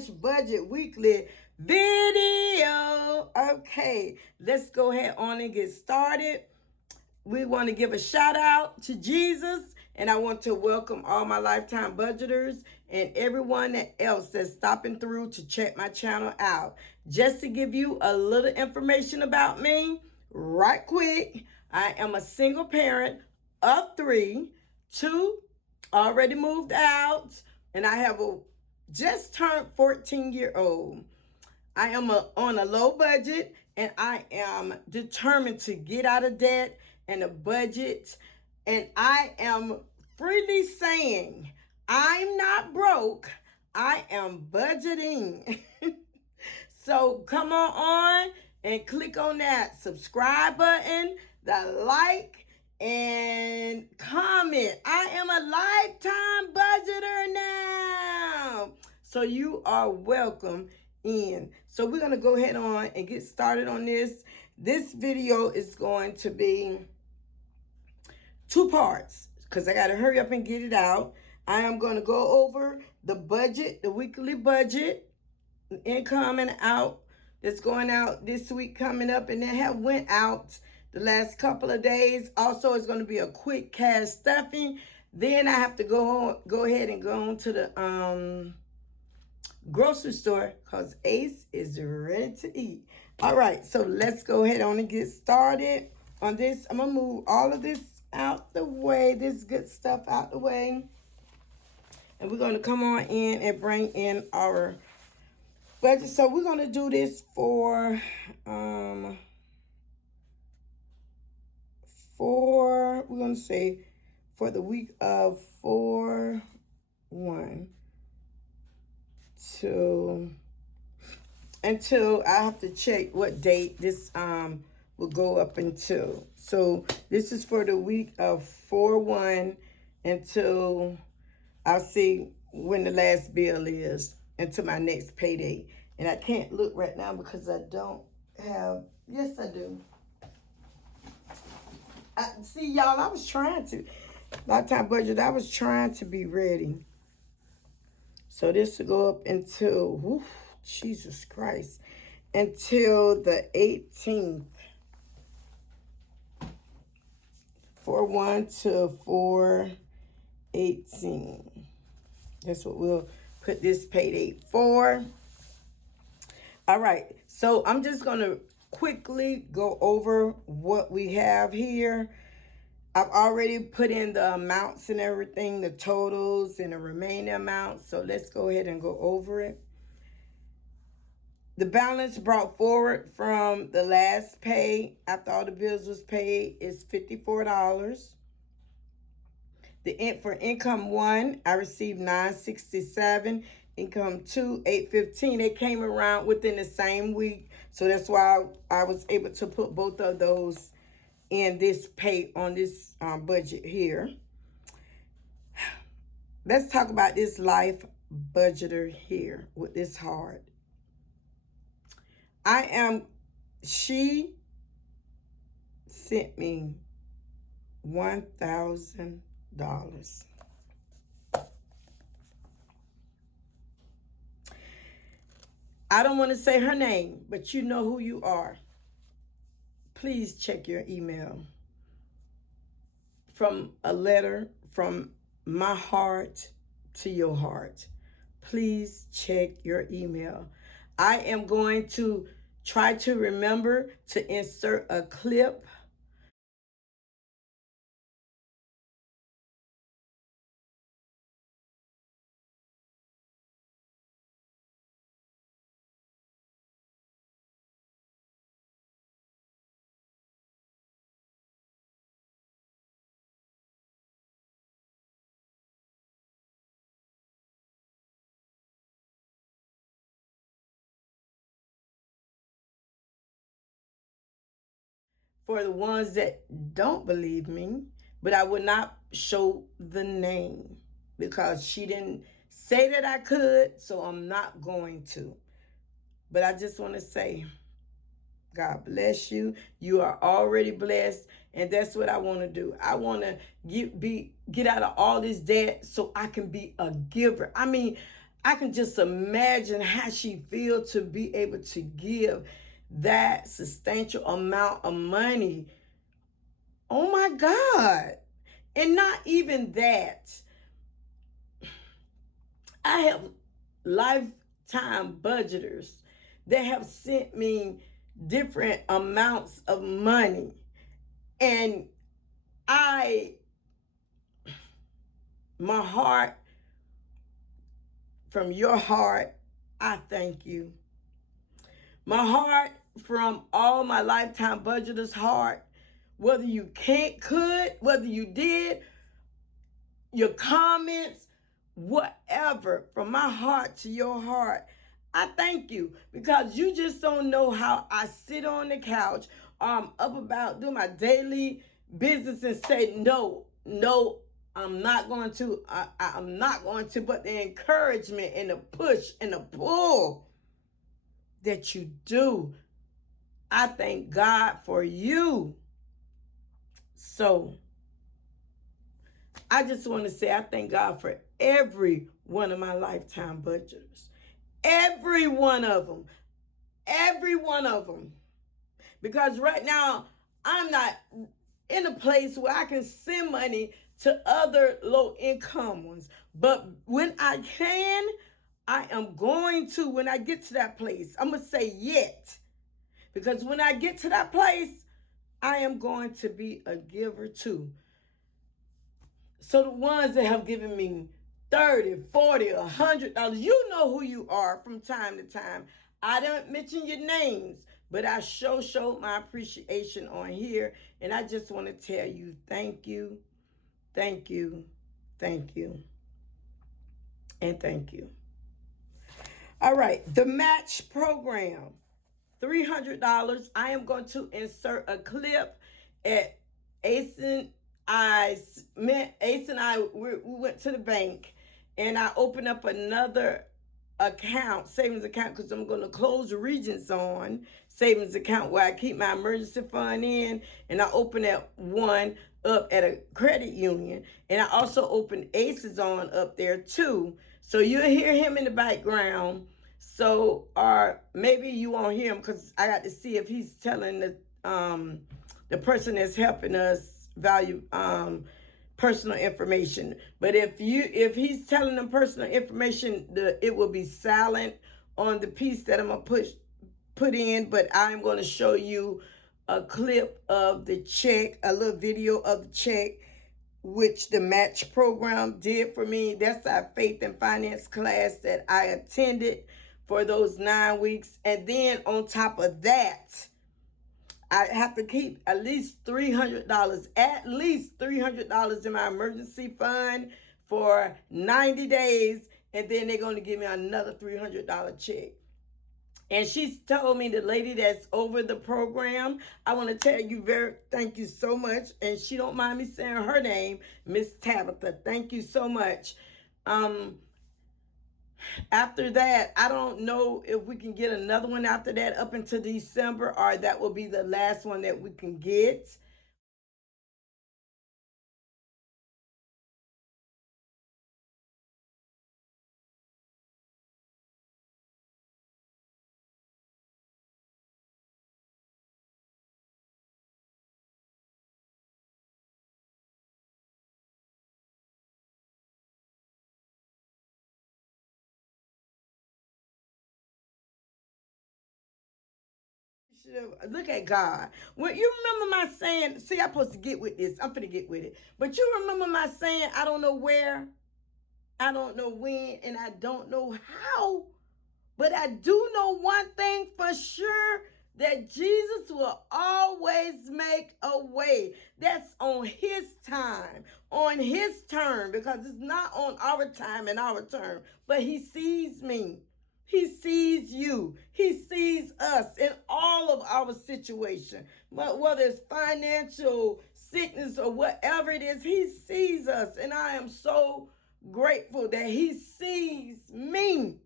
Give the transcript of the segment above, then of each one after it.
budget weekly video. Okay, let's go ahead on and get started. We want to give a shout out to Jesus, and I want to welcome all my lifetime budgeters and everyone else that's stopping through to check my channel out. Just to give you a little information about me, right quick, I am a single parent of 3, 2 already moved out, and I have a just turned 14-year-old. I am on a low budget, and I am determined to get out of debt and a budget. And I am freely saying I'm not broke. I am budgeting. So come on and click on that subscribe button, the like, and comment. I am a lifetime budgeter now. So you are welcome in. So we're going to go ahead on and get started on this. This video is going to be 2 parts because I got to hurry up and get it out. I am going to go over the budget, the weekly budget, income and out that's going out this week coming up, and that have went out the last couple of days. Also, it's going to be a quick cash stuffing. Then I have to go ahead and go on to the grocery store because Ace is ready to eat. All right, so let's go ahead on and get started on this. I'm gonna move all of this out the way, this good stuff out the way, and we're going to come on in and bring in our budget. So we're going to do this for we're going to say for the week of 4/1 to until I have to check what date this will go up until. So this is for the week of 4/1 until I'll see when the last bill is, until my next payday. And I can't look right now because I don't have, yes I do. See y'all, I was trying to, lifetime budget, I was trying to be ready. So this will go up until, whew, Jesus Christ, until the 18th. 4/1 to 4/18. That's what we'll put this pay date for. All right, so I'm just going to quickly go over what we have here. I've already put in the amounts and everything, the totals and the remaining amounts. So let's go ahead and go over it. The balance brought forward from the last pay after all the bills was paid is $54. For income 1, I received $967. Income 2, $815. They came around within the same week, so that's why I was able to put both of those in this pay on this budget here. Let's talk about this life budgeter here with this heart. She sent me $1,000. I don't want to say her name, but you know who you are. Please check your email. From a letter from my heart to your heart. Please check your email. I am going to try to remember to insert a clip for the ones that don't believe me, but I would not show the name because she didn't say that I could, so I'm not going to. But I just want to say, God bless you. You are already blessed, and that's what I want to do. I want to get out of all this debt so I can be a giver. I mean, I can just imagine how she feels to be able to give that substantial amount of money. Oh my God. And not even that. I have lifetime budgeters that have sent me different amounts of money. And my heart, from your heart, I thank you. My heart, from all my lifetime budgeters' heart, whether you could, whether you did, your comments, whatever, from my heart to your heart, I thank you, because you just don't know how I sit on the couch, I'm up about doing my daily business and say, no, I'm not going to. I'm not going to. But the encouragement and the push and the pull that you do, I thank God for you. So I just want to say I thank God for every one of my lifetime budgeters. Every one of them. Every one of them. Because right now, I'm not in a place where I can send money to other low income ones. But when I can, I am going to, when I get to that place, I'm going to say yet. Because when I get to that place, I am going to be a giver too. So the ones that have given me $30, $40, $100, you know who you are from time to time. I don't mention your names, but I showed my appreciation on here. And I just want to tell you, thank you, thank you, thank you, and thank you. All right, the match program, $300. I am going to insert a clip at Ace and I, we went to the bank, and I opened up another account, savings account, because I'm going to close Regents on savings account where I keep my emergency fund in, and I opened that one up at a credit union, and I also opened Aces on up there too. So you'll hear him in the background. So, or maybe you won't hear him because I got to see if he's telling the person that's helping us value personal information. But if he's telling them personal information, it will be silent on the piece that I'm gonna put in. But I'm gonna show you a clip of the check, a little video of the check, which the match program did for me. That's our faith and finance class that I attended for those 9 weeks. And then on top of that, I have to keep at least $300 in my emergency fund for 90 days. And then they're going to give me another $300 check. And she's told me, the lady that's over the program, I want to tell you thank you so much. And she don't mind me saying her name, Miss Tabitha. Thank you so much. After that, I don't know if we can get another one after that up until December, or that will be the last one that we can get. Look at God. When you remember my saying, see, I'm supposed to get with this. I'm finna get with it. But you remember my saying, I don't know where, I don't know when, and I don't know how. But I do know one thing for sure, that Jesus will always make a way. That's on his time, on his turn, because it's not on our time and our turn. But he sees me. He sees you. He sees us in all of our situation. But whether it's financial, sickness, or whatever it is, he sees us. And I am so grateful that he sees me.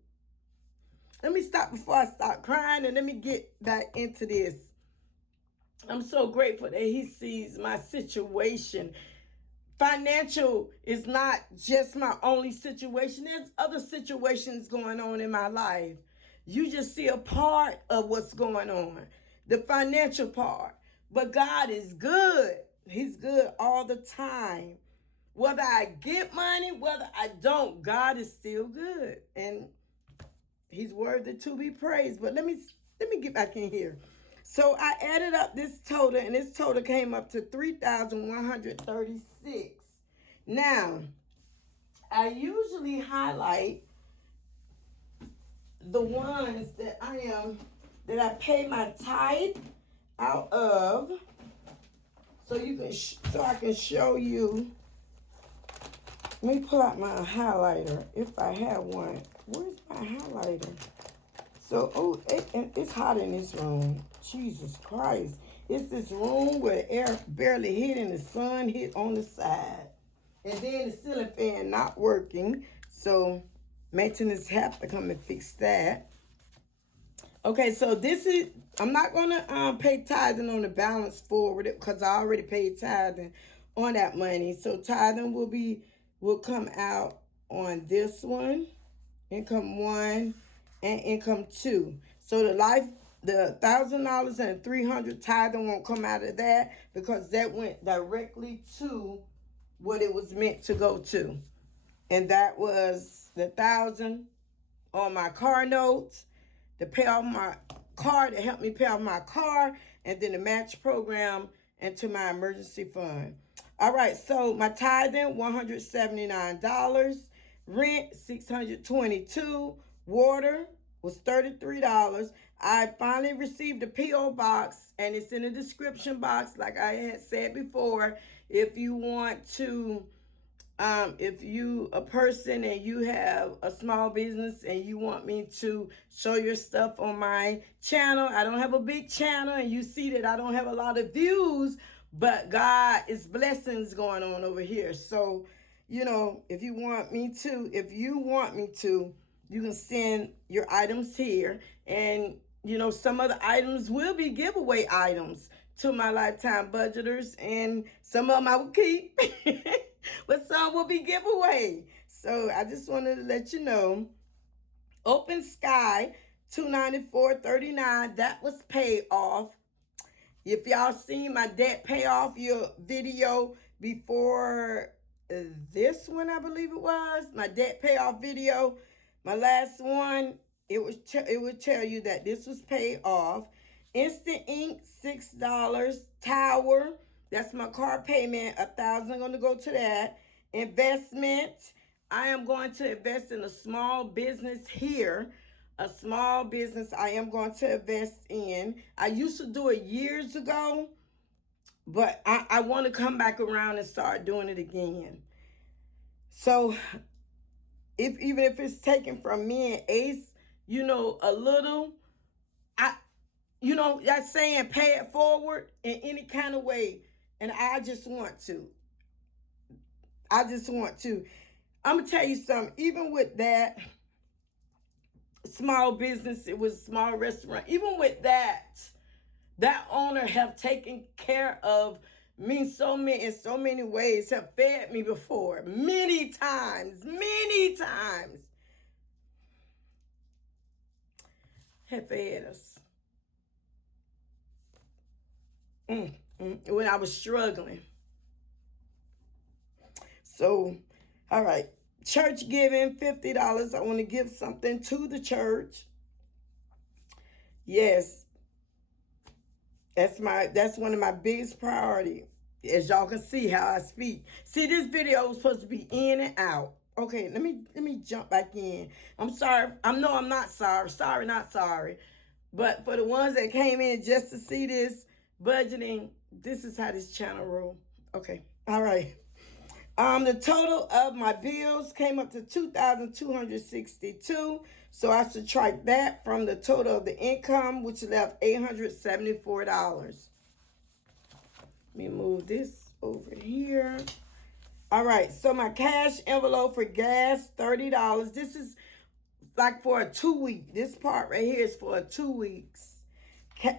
Let me stop before I start crying, and let me get back into this. I'm so grateful that he sees my situation. financial is not just my only situation. There's other situations going on in my life. You just see a part of what's going on, the financial part. But God is good. He's good all the time. Whether I get money, whether I don't, God is still good. And he's worthy to be praised. But let me get back in here. So I added up this total, and this total came up to 3,136. Now, I usually highlight the ones that I pay my tithe out of, so I can show you. Let me pull out my highlighter if I have one. Where's my highlighter? So, it's hot in this room. Jesus Christ. It's this room where the air barely hit and the sun hit on the side. And then the ceiling fan not working. So, maintenance have to come and fix that. Okay, so I'm not going to pay tithing on the balance forward because I already paid tithing on that money. So, tithing will come out on this one, income 1, and income 2. So the $1,000 and $300 tithing won't come out of that because that went directly to what it was meant to go to. And that was the $1,000 on my car notes to pay off my car, to help me pay off my car, and then the match program into my emergency fund. All right, so my tithing, $179. Rent, $622. Water was $33. I finally received a P.O. box, and it's in the description box, like I had said before. If you want to, if you a person and you have a small business and you want me to show your stuff on my channel, I don't have a big channel, and you see that I don't have a lot of views, but God is blessings going on over here. So, if you want me to, you can send your items here. And, some of the items will be giveaway items to my lifetime budgeters. And some of them I will keep, but some will be giveaway. So I just wanted to let you know. Open Sky, $294.39. That was paid off. If y'all seen my debt payoff your video before this one, I believe it was, my debt payoff video, my last one, it would tell you that this was paid off. Instant Ink, $6. Tower, that's my car payment, $1,000 going to go to that. Investment, I am going to invest in a small business here. A small business I am going to invest in. I used to do it years ago, but I want to come back around and start doing it again. So even if it's taken from me and Ace, a little, that saying pay it forward in any kind of way. And I just want to. I'm going to tell you something. Even with that small business, it was a small restaurant. Even with that owner have taken care of me in so many ways, have fed me before, many times, have fed us. When I was struggling. So, all right. Church giving, $50. I want to give something to the church. Yes. That's one of my biggest priorities. As y'all can see how I speak. See, this video was supposed to be in and out. Okay, let me jump back in. I'm sorry. I'm not sorry. Sorry, not sorry. But for the ones that came in just to see this budgeting, this is how this channel rolls. Okay. All right. The total of my bills came up to $2,262. So I subtract that from the total of the income, which left $874. Let me move this over here. All right. So my cash envelope for gas, $30. This is like for a 2-week. This part right here is for a 2 weeks.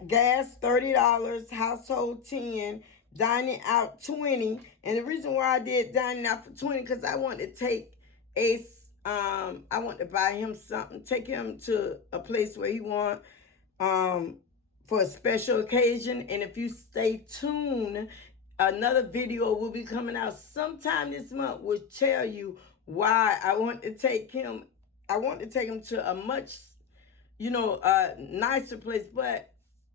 Gas, $30. Household, $10. dining out 20. And the reason why I did dining out for 20, because I wanted to take Ace, I want to buy him something, take him to a place where he want for a special occasion. And if you stay tuned, another video will be coming out sometime this month, will tell you why I want to take him. I want to take him to a much, nicer place, but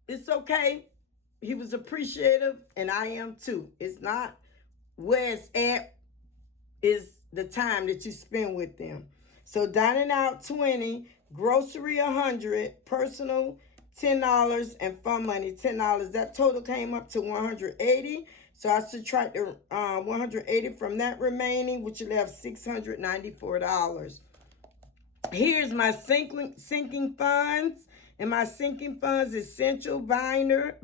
it's okay. He was appreciative, and I am too. It's not where it's at, is the time that you spend with them. So dining out 20, grocery 100, personal $10, and fun money $10. That total came up to 180. So I subtracted 180 from that remaining, which left $694. Here's my sinking funds. And my sinking funds essential binder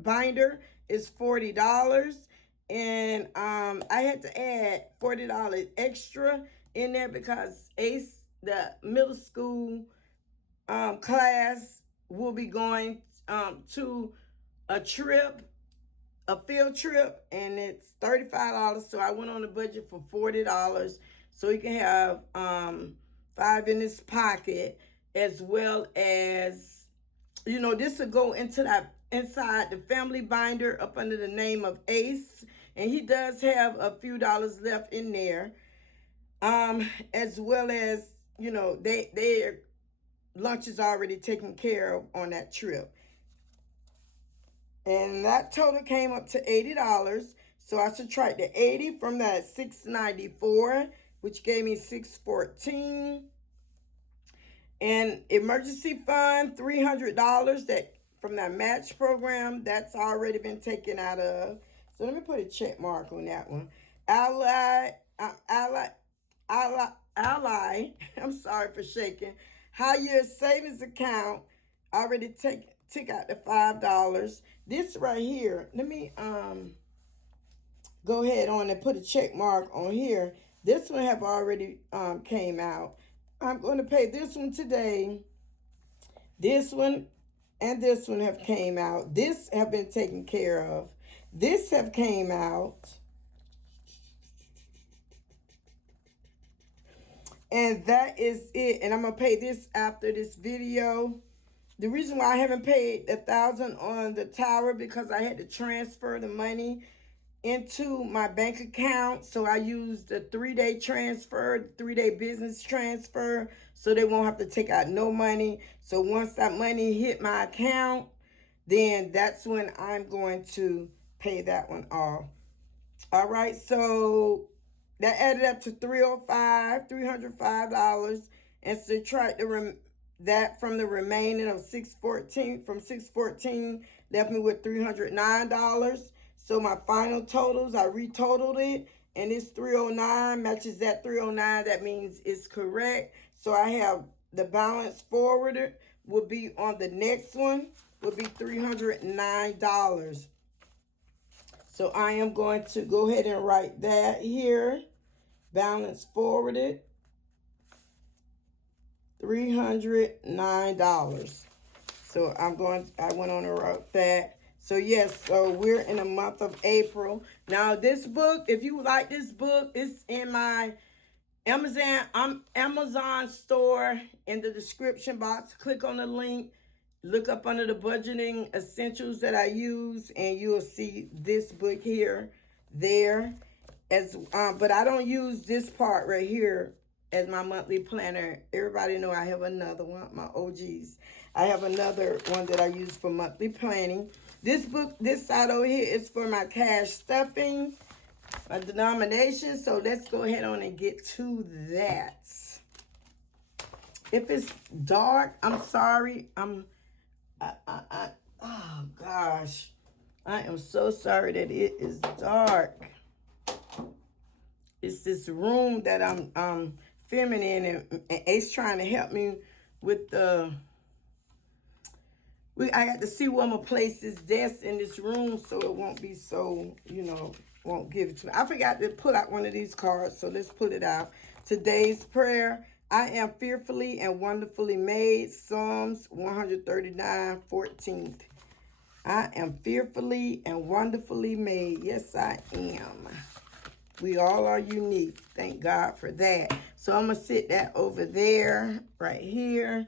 is $40. And I had to add $40 extra in there because Ace, the middle school class, will be going to a field trip, and it's $35. So I went on a budget for $40, so he can have $5 in his pocket, as well as, this will go into that inside the family binder up under the name of Ace, and he does have a few dollars left in there, as well as, their lunch is already taken care of on that trip. And that total came up to $80. So I subtracted 80 from that $694, which gave me $614. And emergency fund, $300 that from that match program, that's already been taken out of. So let me put a check mark on that one. Ally, I'm sorry for shaking. High yield savings account, already took out the $5. This right here, let me go ahead on and put a check mark on here. This one have already came out. I'm going to pay this one today. This one and this one have came out. This have been taken care of. This have came out. And that is it. And I'm going to pay this after this video. The reason why I haven't paid $1,000 on the tower, because I had to transfer the money into my bank account. So I used the 3-day transfer, 3-day business transfer, so they won't have to take out no money. So once that money hit my account, then that's when I'm going to pay that one off. All right, so that added up to $305, and subtract that from the remaining of $614. From $614 left me with $309. So my final totals, I retotaled it, and it's 309, matches that 309. That means it's correct. So I have the balance forwarded will be on the next one, will be $309. So I am going to go ahead and write that here. Balance forwarded, $309. So I went on and wrote that. So yes, so we're in the month of April. Now this book, if you like this book, it's in my Amazon store in the description box. Click on the link, look up under the budgeting essentials that I use, and you will see this book here, there. But I don't use this part right here as my monthly planner. Everybody know I have another one, my OGs. I have another one that I use for monthly planning. This book, this side over here is for my cash stuffing, my denomination. So let's go ahead on and get to that. If it's dark, I'm sorry. Oh gosh. I am so sorry that it is dark. It's this room that I'm filming in, and Ace trying to help me with the... I got to see where I'm going to place this desk in this room so it won't be so, won't give it to me. I forgot to pull out one of these cards, so let's pull it out. Today's prayer: I am fearfully and wonderfully made. Psalms 139:14. I am fearfully and wonderfully made. Yes, I am. We all are unique. Thank God for that. So I'm going to sit that over there, right here.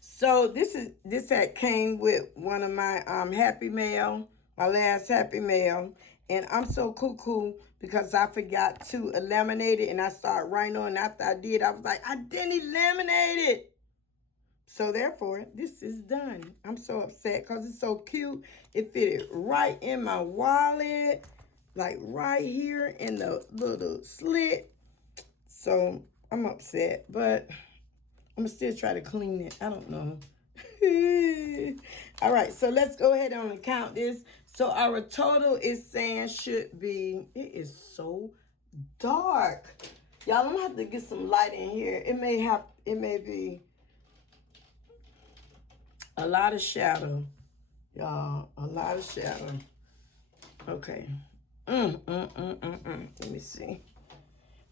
So this had came with one of my Happy Mail, my last Happy Mail. And I'm so cuckoo because I forgot to eliminate it. And I started writing on it. After I did, I was like, I didn't eliminate it. So therefore, this is done. I'm so upset because it's so cute. It fitted right in my wallet, like right here in the little slit. So I'm upset, but I'm going to still try to clean it. I don't know. All right, so let's go ahead and count this. So our total is saying should be, it is so dark. Y'all, I'm going to have to get some light in here. It may be a lot of shadow, y'all. A lot of shadow. Okay. Let me see.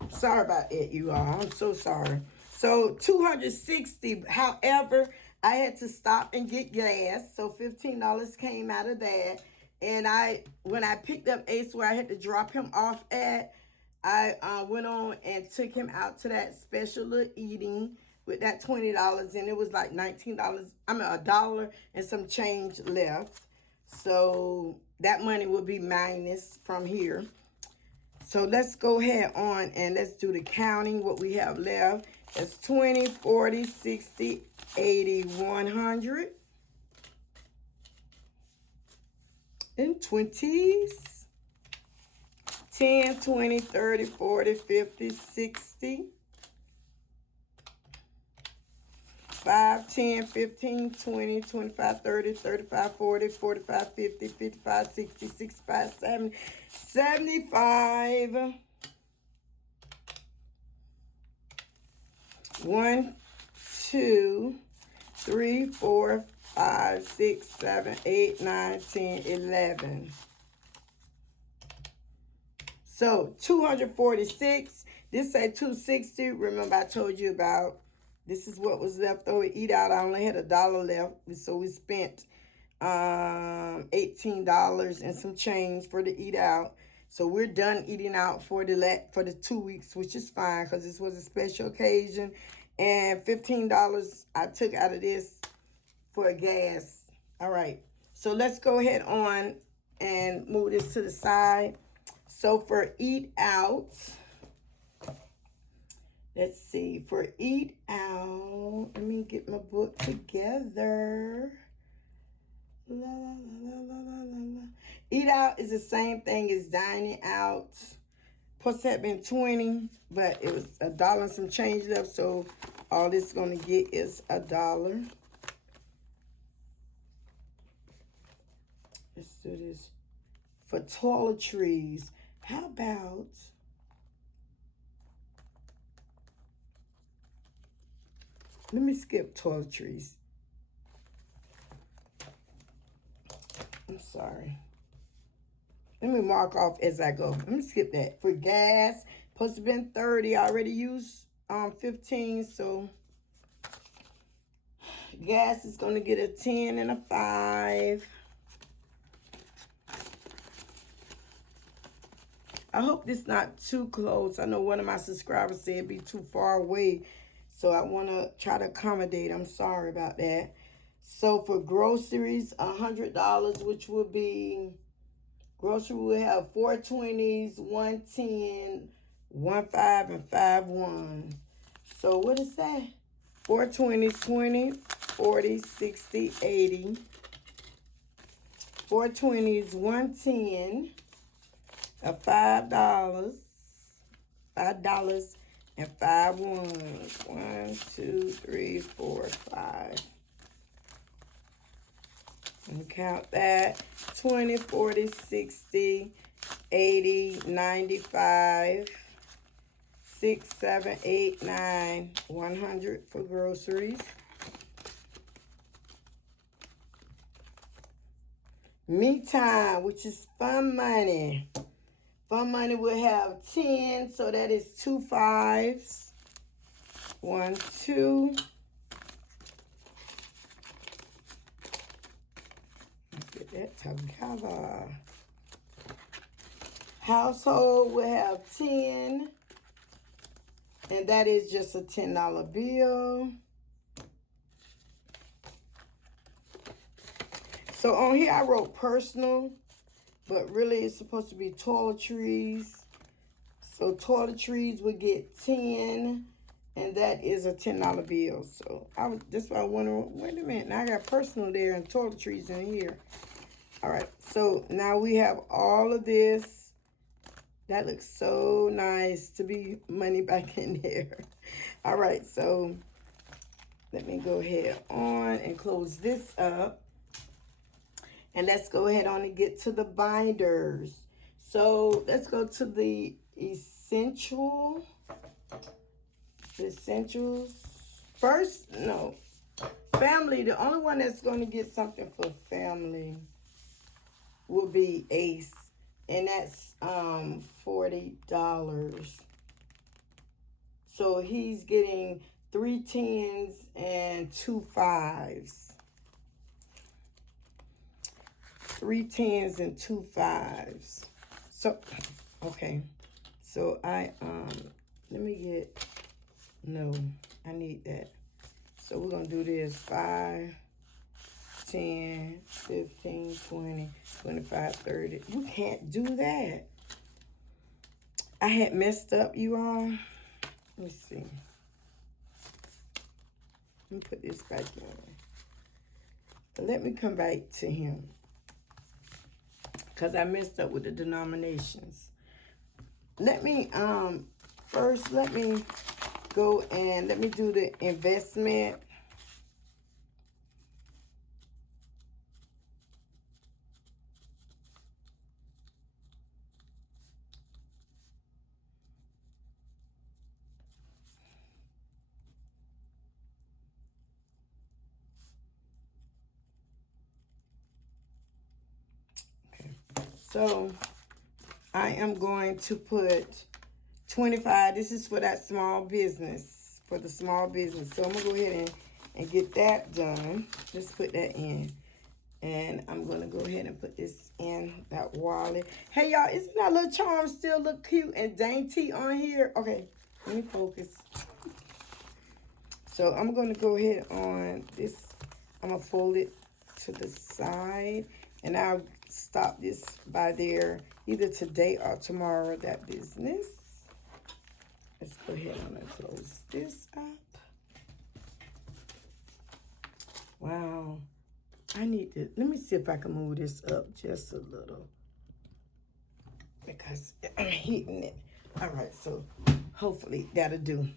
Sorry about it, you all. I'm so sorry. So 260. However, I had to stop and get gas. So $15 came out of that. And when I picked up Ace where I had to drop him off at, I went on and took him out to that special little eating with that $20, and it was like $19. I mean, $1 and some change left. So that money will be minus from here. So let's go ahead on and let's do the counting. What we have left is 20, 40, 60, 80, 100. In 20s. 10, 20, 30, 40, 50, 60. 5, 10, 15, 20, 25, 30, 35, 40, 45, 50, 55, 60, 65, 70, 75. 1, 2, 3, 4, 5, 6, 7, 8, 9, 10, 11. So 246. This say 260. Remember I told you about this is what was left over. Eat out. I only had $1 left. So we spent $18 and some change for the eat out. So we're done eating out for the 2 weeks, which is fine because this was a special occasion. And $15 I took out of this for gas. All right. So let's go ahead on and move this to the side. So for eat out, let's see, for eat out, let me get my book together. La, la, la, la, la, la, la. Eat out is the same thing as dining out. Plus that been 20, but it was $1 and some change left, so all this is going to get is $1. Let's do this. For toiletries, how about let me skip toiletries. I'm sorry. Let me mark off as I go. Let me skip that. For gas, supposed to have been 30. I already used 15, so gas is going to get a 10 and a 5. I hope this not too close. I know one of my subscribers said it'd be too far away. So I want to try to accommodate. I'm sorry about that. So for groceries, $100, which will be, grocery will have 4 20s, 1 10, 1 5, and 5 1. So what is that? 4 20s, 20, 40, 60, 80. 4 20s, 1 10. Of $5, $5 and 5 ones. 1, 2, 3, 4, 5. And count that. 20, 40, 60, 80, 95, 6, 7, 8, 9, 100 for groceries. Me time, which is fun money. Fun money will have 10, so that is 2 5s. 1, 2. that together. Household will have 10. And that is just a $10 bill. So on here I wrote personal, but really it's supposed to be toiletries. So toiletries would get 10, and that is a $10 bill. So that's why I wonder, wait a minute, now I got personal there and toiletries in here. All right, so now we have all of this. That looks so nice to be money back in there. All right, so let me go ahead on and close this up. And let's go ahead on and get to the binders. So let's go to the essentials. First, no. Family, the only one that's going to get something for family will be Ace. And that's $40. So he's getting 3 10s and 2 5s. 3 10s and 2 5s. So, okay. So let me get, no, I need that. So we're going to do this 5, 10, 15, 20, 25, 30. You can't do that. I had messed up, you all. Let me see. Let me put this back in. Let me come back to him, because I messed up with the denominations. Let me, first, let me go and let me do the investment. Okay. So I am going to put 25. This is for that small business, for the small business. So I'm going to go ahead and get that done. Let's put that in. And I'm going to go ahead and put this in that wallet. Hey, y'all, isn't that little charm still look cute and dainty on here? Okay, let me focus. So I'm going to go ahead on this. I'm going to fold it to the side. And I'll stop this by there either today or tomorrow, that business. Let's go ahead and close this up. Wow. I need to, let me see if I can move this up just a little, because I'm heating it. All right, so hopefully that'll do.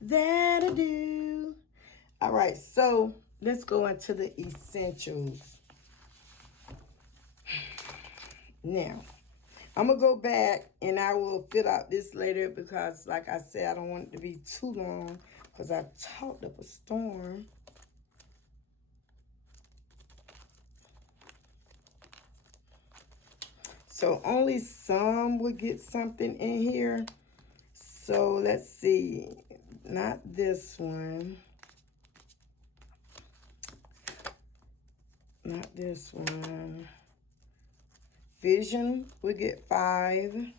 That'll do. All right, so let's go into the essentials. Now, I'm going to go back and I will fill out this later because, like I said, I don't want it to be too long because I talked up a storm. So only some would get something in here. So let's see. Not this one. Not this one. Vision would get 5.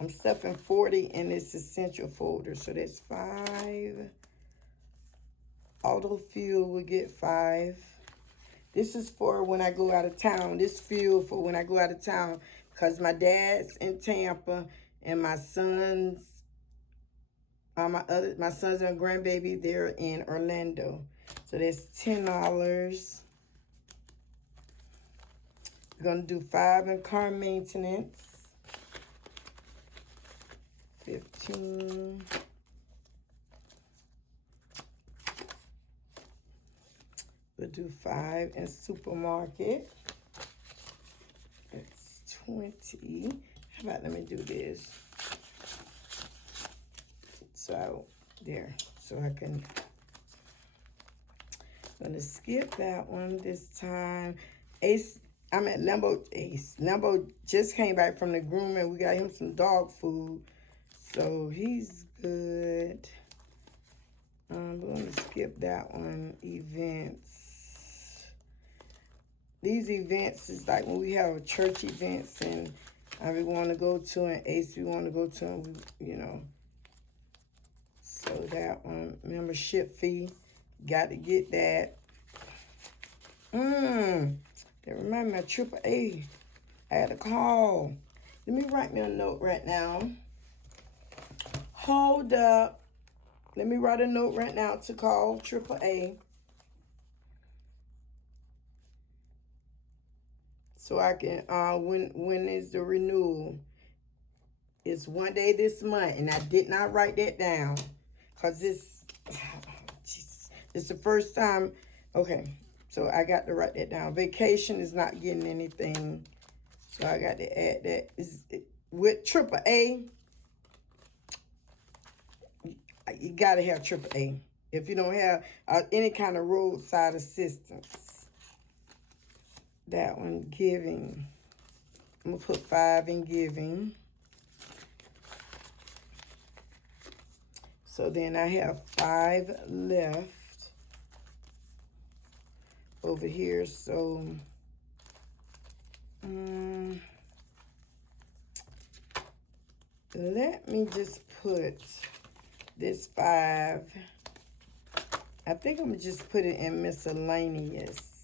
I'm stuffing 40 in this essential folder. So that's 5. Auto fuel would get 5. This is for when I go out of town. This fuel for when I go out of town, because my dad's in Tampa and my sons, my sons and grandbaby, they're in Orlando. So that's $10. We're gonna do 5 in car maintenance. 15. We'll do 5 in supermarket. That's 20. How about, let me do this. So, there. So I can, I'm gonna skip that one this time. Ace, I'm at Lambo Ace. Lambo just came back from the grooming. We got him some dog food. So he's good. We're gonna skip that one. Events. these events is like when we have church events and we want to go to an Ace, we want to go to, you know. So that one, membership fee, got to get that. That remind me of AAA. I had a call. Let me write me a note right now. Hold up. Let me write a note right now to call AAA. So I can, when is the renewal? It's one day this month, and I did not write that down. Because it's the first time. Okay, so I got to write that down. Vacation is not getting anything. So I got to add that. With AAA, you got to have AAA. If you don't have any kind of roadside assistance. That one, giving. I'm going to put 5 in giving. So then I have 5 left over here. So let me just put this 5. I think I'm going to just put it in miscellaneous.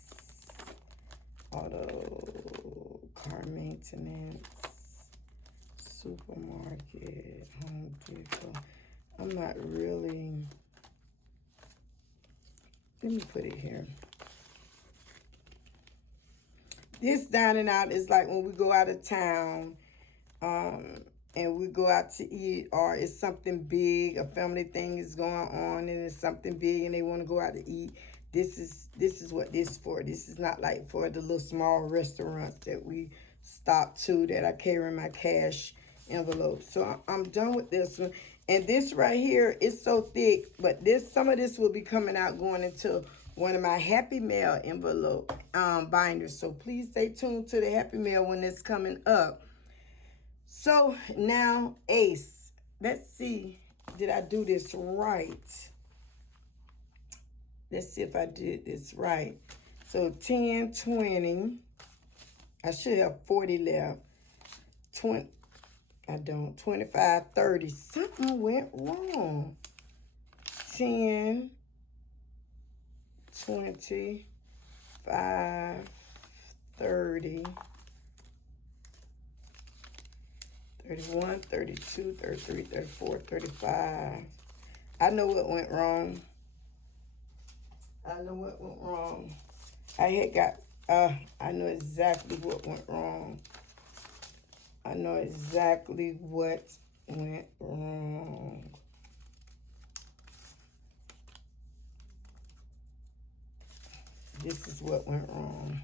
Auto, car maintenance, supermarket, Home Depot. I'm not really, let me put it here. This dining out is like when we go out of town and we go out to eat, or it's something big, a family thing is going on and it's something big and they want to go out to eat. This is what this is for. This is not like for the little small restaurants that we stop to that I carry in my cash envelope. So I'm done with this one. And this right here is so thick, but some of this will be coming out going into one of my Happy Mail envelope binders. So please stay tuned to the Happy Mail when it's coming up. So now Ace. Let's see, did I do this right? Let's see if I did this right. So 10, 20. I should have 40 left. 20. I don't. 25, 30. Something went wrong. 10, 20, 5, 30, 31, 32, 33, 34, 35. I know what went wrong. I know what went wrong. I know exactly what went wrong. I know exactly what went wrong. This is what went wrong.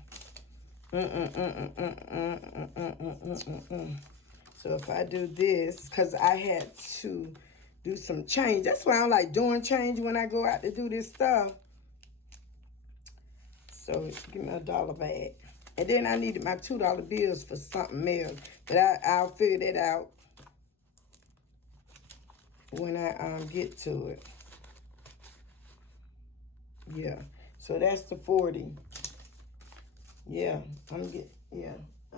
So if I do this, because I had to do some change. That's why I don't like doing change when I go out to do this stuff. So give me a $1 bag. And then I needed my $2 bills for something else. But I'll figure that out when I get to it. Yeah. So that's the 40. Yeah. I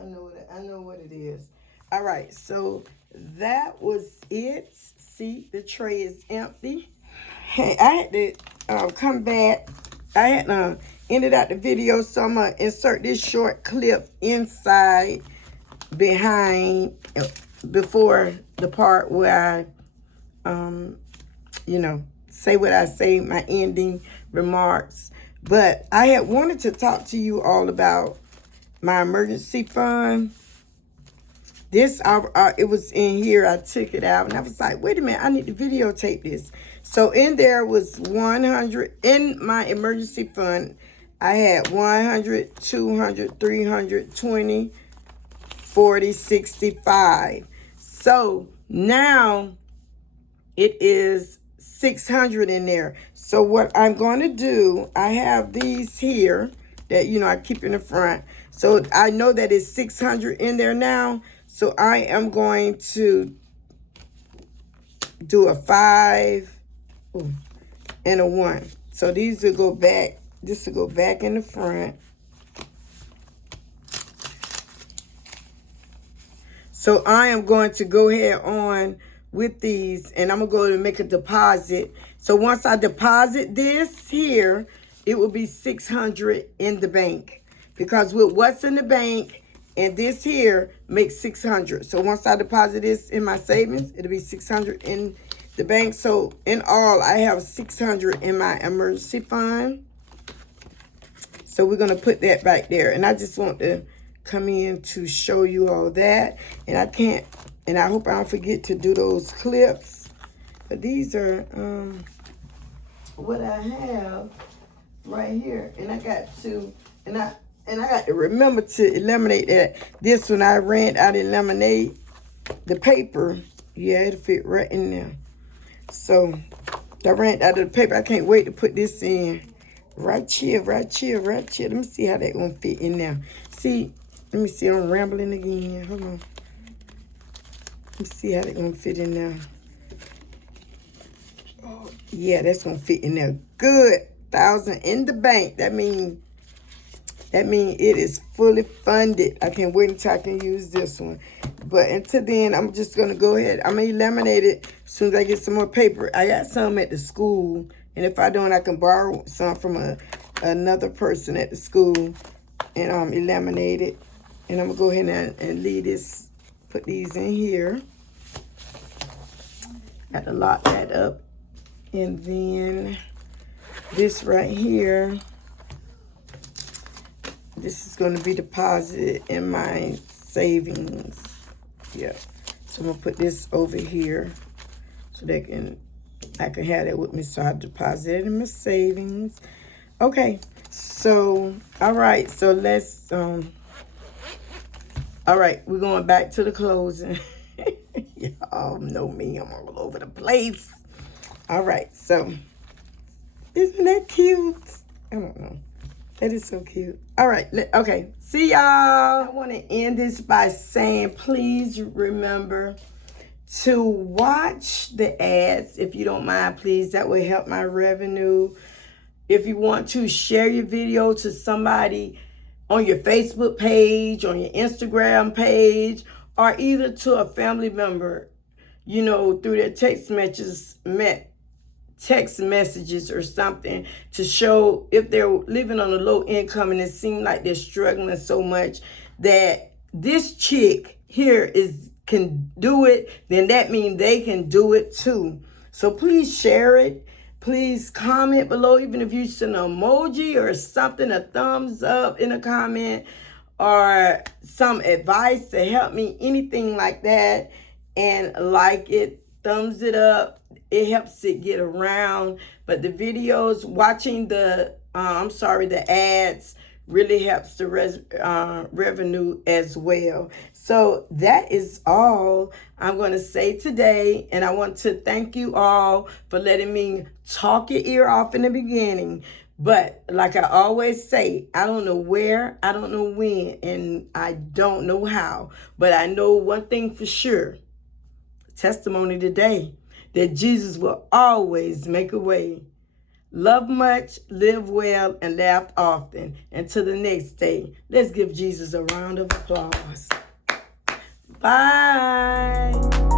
know what it is. All right. So that was it. See, the tray is empty. Hey, I had to come back. I had ended out the video, so I'm going to insert this short clip inside behind before the part where I say what I say, my ending remarks. But I had wanted to talk to you all about my emergency fund. This, it was in here. I took it out and I was like, wait a minute, I need to videotape this. So in there was 100, in my emergency fund, I had 100, 200, 300, 20, 40, 65. So now it is 600 in there. So what I'm going to do, I have these here that, I keep in the front. So I know that it's 600 in there now. So I am going to do a 5 and a 1. So these will go back. This will go back in the front. So I am going to go ahead on with these, and I'm going to go and make a deposit. So once I deposit this here, it will be $600 in the bank. Because with what's in the bank and this here makes $600. So once I deposit this in my savings, it'll be $600 in the bank. So in all, I have $600 in my emergency fund. So we're going to put that back there. And I just want to come in to show you all that. And I can't, and I hope I don't forget to do those clips. But these are what I have right here. And I got to, and I got to remember to eliminate that. This one I ran out of eliminate the paper. Yeah, it'll fit right in there. So I ran out of the paper. I can't wait to put this in. Right here, right here, right here. Let me see how that gonna fit in there. See, let me see. I'm rambling again. Hold on. Let me see how that gonna fit in there. Oh, yeah, that's gonna fit in there. Good. 1,000 in the bank. That mean it is fully funded. I can't wait until I can use this one. But until then, I'm just gonna go ahead. I'm gonna eliminate it as soon as I get some more paper. I got some at the school. And if I don't, I can borrow some from another person at the school and eliminate it. And I'm going to go ahead and leave this, put these in here. Got to lock that up. And then this right here, this is going to be deposited in my savings. Yeah. So I'm going to put this over here so I can have that with me. So I deposit it in my savings. Okay, so all right, so let's all right, we're going back to the closing. Y'all know me, I'm all over the place. All right, so isn't that cute? I don't know. That is so cute. All right, okay, see y'all. I want to end this by saying, please remember to watch the ads, if you don't mind, please. That will help my revenue. If you want to share your video to somebody on your Facebook page, on your Instagram page, or either to a family member, you know, through their text messages or something, to show if they're living on a low income and it seems like they're struggling so much that this chick here can do it, then that means they can do it too. So please share it. Please comment below, even if you send an emoji or something, a thumbs up in a comment, or some advice to help me, anything like that. And like it, thumbs it up. It helps it get around. But the videos, watching the ads really helps the revenue as well. So that is all I'm going to say today. And I want to thank you all for letting me talk your ear off in the beginning. But like I always say, I don't know where, I don't know when, and I don't know how. But I know one thing for sure, testimony today, that Jesus will always make a way. Love much, live well, and laugh often. Until the next day, let's give Jesus a round of applause. Bye.